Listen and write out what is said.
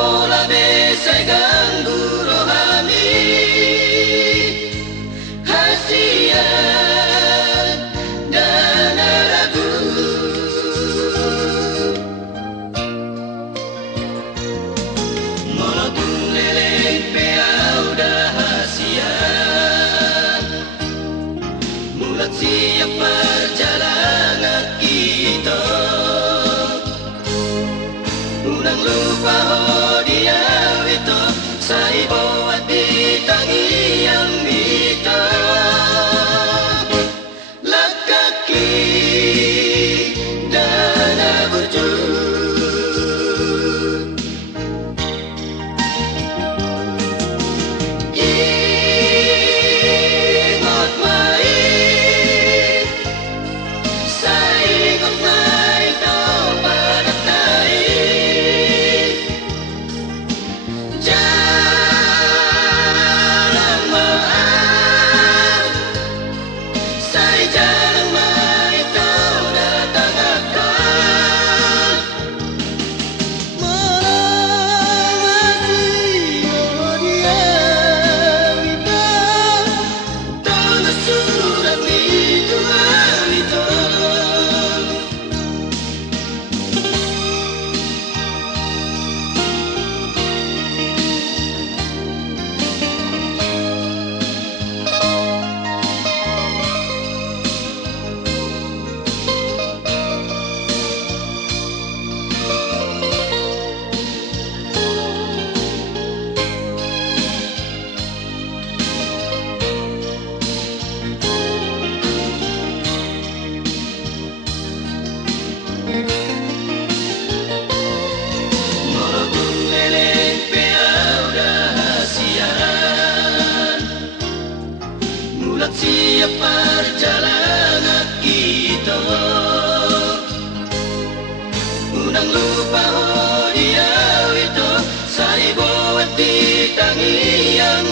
pola besai ganggu rohani hasian dan ragu molotung leleng peau dah hasian mulat siap perjalanan kita unang lupa ho dia itu sai buat ditangi yang mita lakaki dan berjud ingot mai sai ingot mai tau pada tai jalan maaf sai jalan mai tau datang akan mengasihi dia kita tanah surat itu itu molotung leleng peau dah hasian mulat siap perjalanan kita unang lupa ho dia itu sai buat ditangi yang